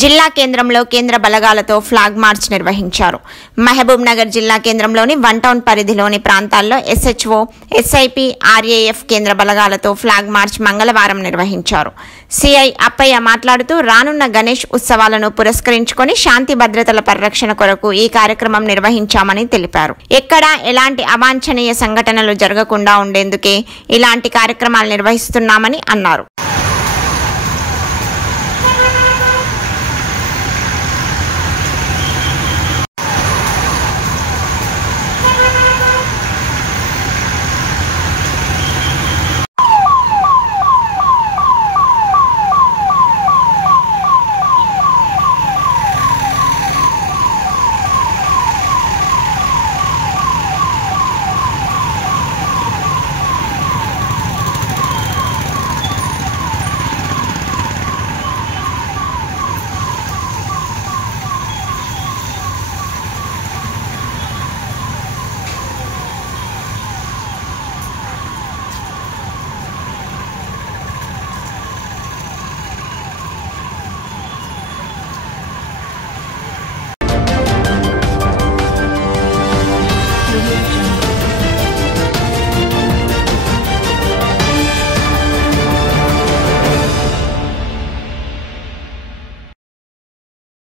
జిల్లా కేంద్రంలో కేంద్ర బలగాలతో ఫ్లాగ్ మార్చ్ నిర్వహించారు. మహబూబ్ నగర్ జిల్లా కేంద్రంలోని వన్ టౌన్ పరిధిలోని ప్రాంతాల్లో SHO, SIP, RAF కేంద్ర బలగాలతో ఫ్లాగ్ మార్చ్ మంగళవారం నిర్వహించారు. CI అప్పయ్య మాట్లాడుతూ రానున్న గణేష్ ఉత్సవాలను పురస్కరించుకొని శాంతి భద్రతల పరిరక్షణ కొరకు ఈ కార్యక్రమం నిర్వహించామని తెలిపారు. ఎక్కడా ఎలాంటి అవాంఛనీయ సంఘటనలు జరగకుండా ఉండేందుకే ఇలాంటి కార్యక్రమాలు నిర్వహిస్తున్నామని అన్నారు.